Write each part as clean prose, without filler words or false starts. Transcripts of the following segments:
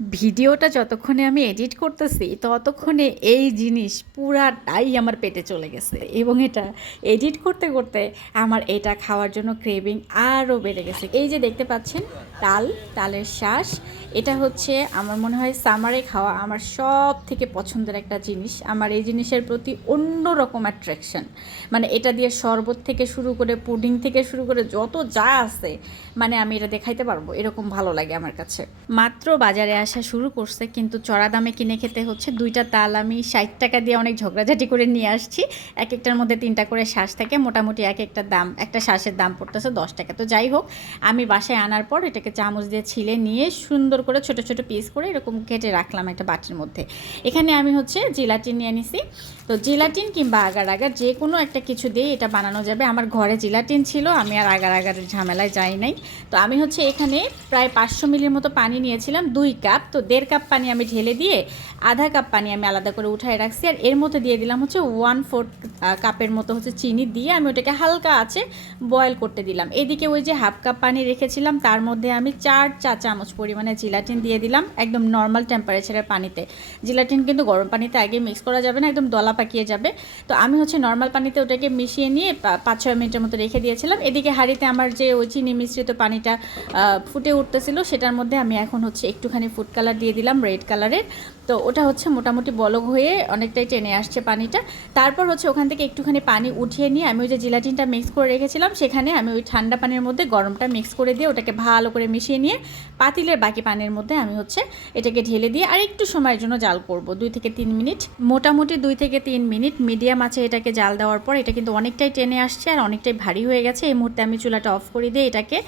ভিডিওটা যতক্ষণে আমি এডিট করতেছি ততক্ষণে এই জিনিস পুরাটাই আমার পেটে চলে গেছে এবং এটা এডিট করতে করতে আমার এটা খাওয়ার জন্য ক্রেভিং আরও বেড়ে গেছে। এই যে দেখতে পাচ্ছেন তালের শ্বাস, এটা হচ্ছে আমার মনে হয় সামারে খাওয়া আমার সব থেকে পছন্দের একটা জিনিস। আমার এই জিনিসের প্রতি অন্য রকম অ্যাট্রাকশন, মানে এটা দিয়ে শরবত থেকে শুরু করে পুডিং থেকে শুরু করে যত যা আছে, মানে আমি এটা দেখাইতে পারবো এরকম ভালো লাগে আমার কাছে। মাত্র বাজারে আসা শুরু করছে কিন্তু চড়া দামে কিনে খেতে হচ্ছে। 2টা তাল আমি 60 টাকা দিয়ে অনেক ঝগড়াঝাটি করে নিয়ে আসছি। এক একটার মধ্যে 3টা করে শ্বাস থাকে, মোটামুটি এক একটা দাম, একটা শ্বাসের দাম পড়তেছে 10 টাকা। তো যাই হোক, আমি বাসায় আনার পর এটাকে চামচ দিয়ে ছিলে নিয়ে সুন্দর করে ছোট ছোট পিস করে এরকম কেটে রাখলাম একটা বাটির মধ্যে। এখানে আমি হচ্ছে জিলাটিন নিয়ে নিছি। তো জিলাটিন কিংবা আগার আগার যে কোনো একটা কিছু দিয়ে এটা বানানো যাবে। আমার ঘরে জিলাটিন ছিল, আমি আর আগার আগারের ঝামেলায় যাই নাই। তো আমি হচ্ছে এখানে প্রায় 500 মিলির মতো পানি নিয়েছিলাম, 2 কাপ। তো 1.5 কাপ পানি আমি ঢেলে দিয়ে আধা কাপ পানি আমি আলাদা করে উঠায় রাখছি। আর এর মধ্যে দিয়ে দিলাম হচ্ছে 1/4 কাপের মতো হচ্ছে চিনি দিয়ে আমি ওটাকে হালকা আছে বয়েল করতে দিলাম। এদিকে ওই যে হাফ কাপ পানি রেখেছিলাম তার মধ্যে আমি 4 চা চামচ পরিমাণে জিলাটিন দিয়ে দিলাম একদম নর্মাল টেম্পারেচারের পানিতে। জিলাটিন কিন্তু গরম পানিতে আগে মিক্স করা যাবে না, একদম দলা পাকিয়ে যাবে। তো আমি হচ্ছে নর্মাল পানিতে ওটাকে মিশিয়ে নিয়ে 5-6 মিনিটের মতো রেখে দিয়েছিলাম। এদিকে হাঁড়িতে আমার যে ওই চিনি মিশ্রিত পানিটা ফুটে উঠতেছিল সেটার মধ্যে আমি এখন হচ্ছে একটুখানি ফুড কালার দিয়ে দিলাম রেড কালারের। তো ওটা হচ্ছে মোটামুটি বলক হয়ে অনেকটাই টেনে আসছে পানিটা। তারপর হচ্ছে ওখান থেকে একটুখানি পানি উঠিয়ে নিয়ে আমি ওই যে জিলাটিনটা মিক্স করে রেখেছিলাম সেখানে আমি ওই ঠান্ডা পানির মধ্যে গরমটা মিক্স করে দিয়ে ওটাকে ভালো করে মিশিয়ে নিয়ে পাতিলের বাকি পানির মধ্যে আমি হচ্ছে এটাকে ঢেলে দিয়ে আর একটু সময়ের জন্য জাল করব 2 থেকে 3 মিনিট, মোটামুটি 2 থেকে 3 মিনিট মিডিয়াম আছে এটাকে জাল দেওয়ার পর এটা কিন্তু অনেকটাই টেনে আসছে আর অনেকটাই ভারী হয়ে গেছে। এই মুহূর্তে আমি চুলাটা অফ করে দিয়ে এটাকে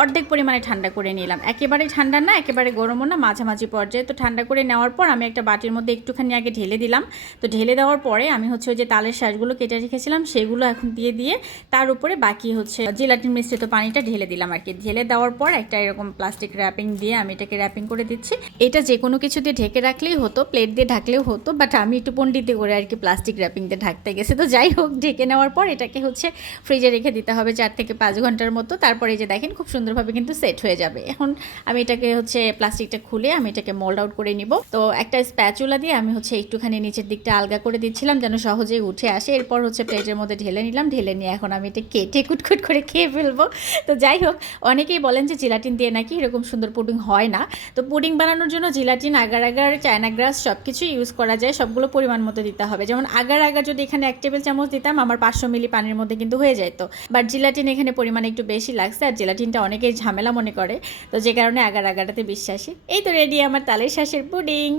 অর্ধেক পরিমাণে ঠান্ডা করে নিলাম। একেবারে ঠান্ডা না, একেবারে গরমও না, মাঝামাঝি পর্যায়ে। তো ঠান্ডা করে নেওয়ার পর আমি একটা বাটির মধ্যে একটুখানি আগে ঢেলে দিলাম। তো ঢেলে দেওয়ার পরে আমি হচ্ছে ওই যে তালের শ্বাসগুলো কেটে রেখেছিলাম সেগুলো এখন দিয়ে তার উপরে বাকি হচ্ছে জিলাটিন মিশ্রিত পানিটা ঢেলে দিলাম আর কি। ঢেলে দেওয়ার পর একটা এরকম প্লাস্টিক র্যাপিং দিয়ে আমি এটাকে র্যাপিং করে দিচ্ছি। এটা যে কোনো কিছু দিয়ে ঢেকে রাখলেই হতো, প্লেট দিয়ে ঢাকলেও হতো, বাট আমি একটু পণ্ডিতে করে আর কি প্লাস্টিক র্যাপিং দিয়ে ঢাকতে গেছে। তো যাই হোক, ঢেকে নেওয়ার পর এটাকে হচ্ছে ফ্রিজে রেখে দিতে হবে 4 থেকে 5 ঘন্টার মতো। তারপরে এই যে দেখেন খুব সুন্দরভাবে কিন্তু সেট হয়ে যাবে। এখন আমি এটাকে হচ্ছে প্লাস্টিকটা খুলে আমি এটাকে মোল্ড আউট করে নিব। তো একটা স্প্যাচুলা দিয়ে আমি হচ্ছে একটুখানি নিচের দিকটা আলগা করে দিচ্ছিলাম যেন সহজেই উঠে আসে। এরপর হচ্ছে প্লেটের মধ্যে ঢেলে নিলাম, ঢেলে নিয়ে এখন আমি এটা কেটে কুটকুট করে খেয়ে ফেলবো। তো যাই হোক, অনেকেই বলেন যে জিলাটিন দিয়ে নাকি এরকম সুন্দর পুডিং হয় না। তো পুডিং বানানোর জন্য জিলাটিন, আগার আগার, চায়না গ্রাস সব কিছুই ইউজ করা যায়, সবগুলো পরিমাণ মতো দিতে হবে। যেমন আগার আগার যদি এখানে 1 টেবিল চামচ দিতাম আমার 500 মিলি পানির মধ্যে কিন্তু হয়ে যেত, বাট জিলাটিন এখানে পরিমাণ একটু বেশি লাগছে আর জিলাটিনটা অনেকেই ঝামেলা মনে করে, তো যে কারণে আগার আগাটাতে বিশ্বাসী। এই তো রেডি আমার তালের শ্বাসের পুডিং।